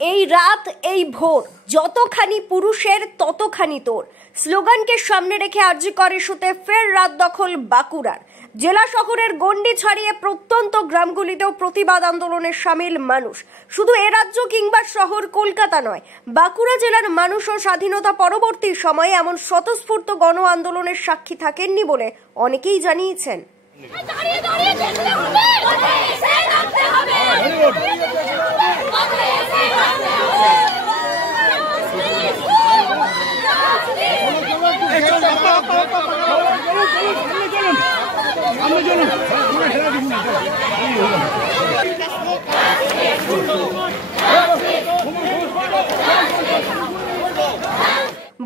এই রাত এই ভোর, যতখানি পুরুষের ততখানি তোর স্লোগানকে সামনে রেখে আরজিকর ইস্যুতে ফের রাত দখল বাঁকুড়ার। জেলা শহরের গণ্ডি ছাড়িয়ে প্রত্যন্ত গ্রামগুলিতেও প্রতিবাদ আন্দোলনে সামিল মানুষ। শুধু এ রাজ্য কিংবা শহর কলকাতা নয়, বাঁকুড়া জেলার মানুষও স্বাধীনতা পরবর্তী সময়ে এমন স্বতঃস্ফূর্ত গণ আন্দোলনের সাক্ষী থাকেননি বলে অনেকেই জানিয়েছেন।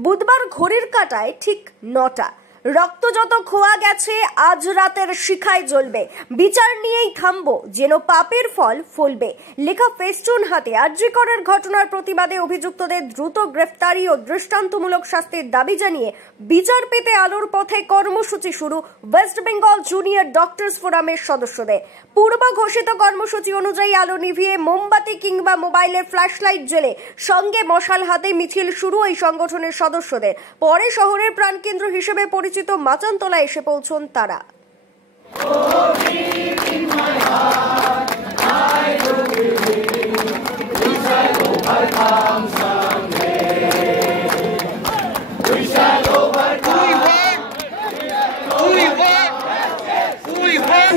বুধবার ঘড়ির কাঁটায় ঠিক ৯টা। রক্ত যত খোয়া গেছে আজ রাতের শিখায় জ্বলবে, বিচার নিয়েই থামবো যেন পাপের ফল ফলবে লেখা ফেস্টুন হাতে আরজিকরের ঘটনার প্রতিবাদে অভিযুক্তদের দ্রুত গ্রেফতারি ও দৃষ্টান্তমূলক শাস্তির দাবি জানিয়ে বিচার পেতে আলোর পথে কর্মসূচি শুরু ওয়েস্ট বেঙ্গল জুনিয়র ডক্টরস ফোরামের সদস্যদের। পূর্ব ঘোষিত কর্মসূচি অনুযায়ী আলো নিভিয়ে মোমবাতি কিংবা মোবাইলের ফ্ল্যাশ লাইট জ্বেলে সঙ্গে মশাল হাতে মিছিল শুরু এই সংগঠনের সদস্যদের। পরে শহরের প্রাণকেন্দ্র হিসেবে পরিচিত মাচানতলা এসে পৌঁছন তারা।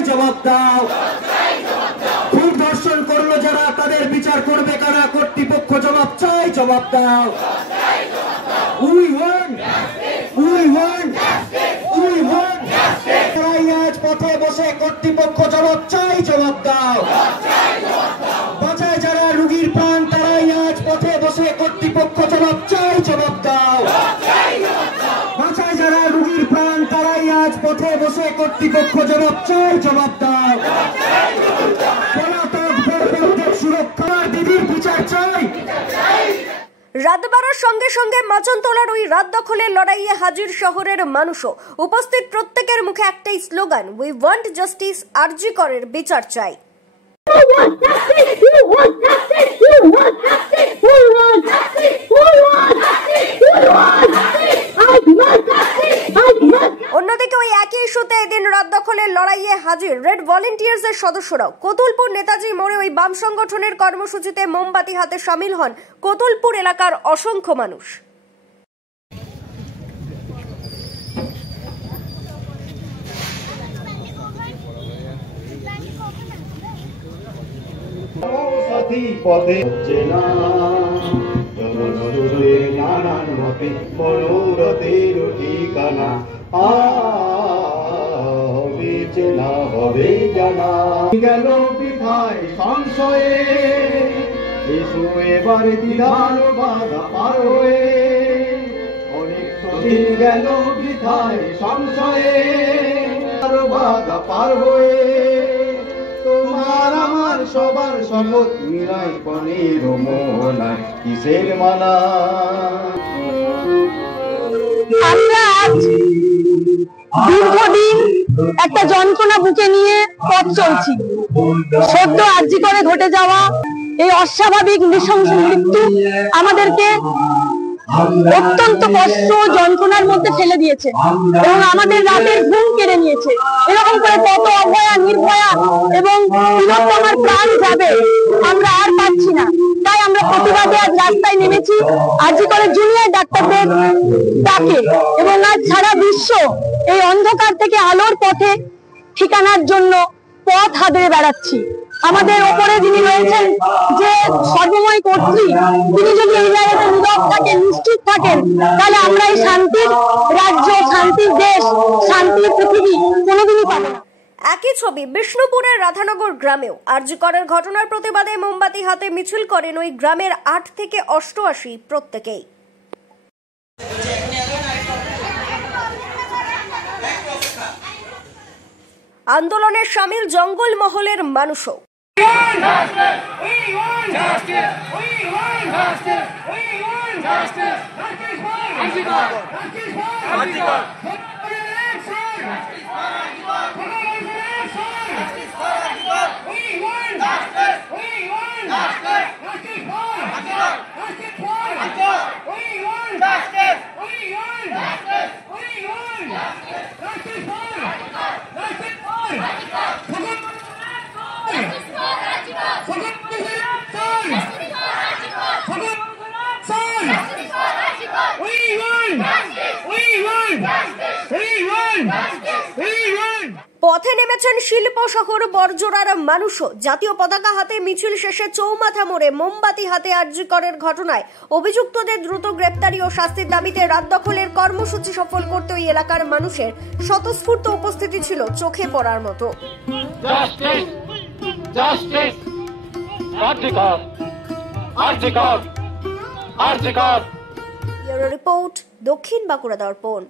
জবাব দাও, খুব ধর্ষণ করলো যারা তাদের বিচার করবে কারা, কর্তৃপক্ষ জবাব চাই, জবাব দাও। আজ পথে বসে কর্তৃপক্ষ জবাব চাই, জবাব দাও। বাঁচায় যারা রুগীর প্রাণ তারাই আজ পথে বসে কর্তৃপক্ষ জবাব চাই, জবাব দাও। বাঁচায় যারা রুগীর প্রাণ তারাই আজ পথে বসে কর্তৃপক্ষ জবাব চাই, জবাব দাও। সুরক্ষার দিদির বিচার চাই। রাত বাড়ার সঙ্গে সঙ্গে মাচানতলার ওই রাত দখলের লড়াইয়ে হাজির শহরের মানুষও। উপস্থিত প্রত্যেকের মুখে একটাই স্লোগান, উই ওয়ান্ট জাস্টিস, আরজিকরের বিচার চাই। অন্যদিকে ওই একই ইস্যুতে এদিন রাত দখলের লড়াইয়ে হাজির রেড ভলেন্টিয়ার্স এর সদস্যরাও। কোতুলপুর নেতাজি মোড়ে ওই বাম সংগঠনের কর্মসূচিতে মোমবাতি হাতে সামিল হন কোতুলপুর এলাকার অসংখ্য মানুষ। নানান মতে মনোরথের ঠিকানা চেনা হবে জানা গেল বৃথায় সংশয়ে এসো এবার দ্বিধার বাধা পার হয়ে অনেক দিন গেল বৃথায় সংশয়ে বাধা পার হয়ে তোমার আমার সবার শপথ মিলাই পনের মোহনায় কিসের মালা। আমরা আজ দীর্ঘদিন একটা যন্ত্রণা বুকে নিয়ে পথ চলছি। সদ্য আরজিকরে ঘটে যাওয়া এই অস্বাভাবিক নৃশংস মৃত্যু আমাদেরকে অত্যন্ত কষ্ট যন্ত্রণার মধ্যে ফেলে দিয়েছে এবং আমাদের রাতের ঘুম কেড়ে নিয়েছে। এরকম করে কত অভয়া নির্ভয়া এবং তিলোত্তমার প্রাণ যাবে আমরা আর পাচ্ছি না। তাই আমরা প্রতিবাদে আজ রাস্তায় নেমেছি আরজিকরের জুনিয়র ডাক্তারদের ডাকে এবং আজ সারা বিশ্ব এই অন্ধকার থেকে আলোর পথে ঠিকানার জন্য পথ হাতড়ে বেড়াচ্ছি। আমাদের ওপরে যিনি রয়েছেন যে সর্বময় কর্ত্রী, তিনি যদি এই জায়গাতে নীরব থাকেন, নিশ্চিত থাকেন, তাহলে আমরা এই শান্তির রাজ্য, শান্তির দেশ, শান্তির পৃথিবী কোনোদিনই পাবো না। একই ছবি বিষ্ণুপুরের রাধানগর গ্রামেও আরজিকরের ঘটনার প্রতিবাদে মোমবাতি হাতে মিছিল করেন ওই গ্রামের ৮ থেকে ৮৮ প্রত্যেকেই। আন্দোলনে সামিল জঙ্গল মহলের মানুষও। পথে নেমেছেন শিল্প শহর বড়জোড়ার মানুষও। জাতীয় পতাকা হাতে মিছিল শেষে চৌমাথা মোড়ে মোমবাতি হাতে আরজি করের ঘটনায় অভিযুক্তদের দ্রুত গ্রেপ্তারি ও শাস্তির দাবিতে রাত দখলের কর্মসূচি সফল করতে ওই এলাকার মানুষের স্বতঃস্ফূর্ত উপস্থিতি ছিল চোখে পড়ার মতো। রিপোর্ট, দক্ষিণ বাঁকুড়া দর্পণ।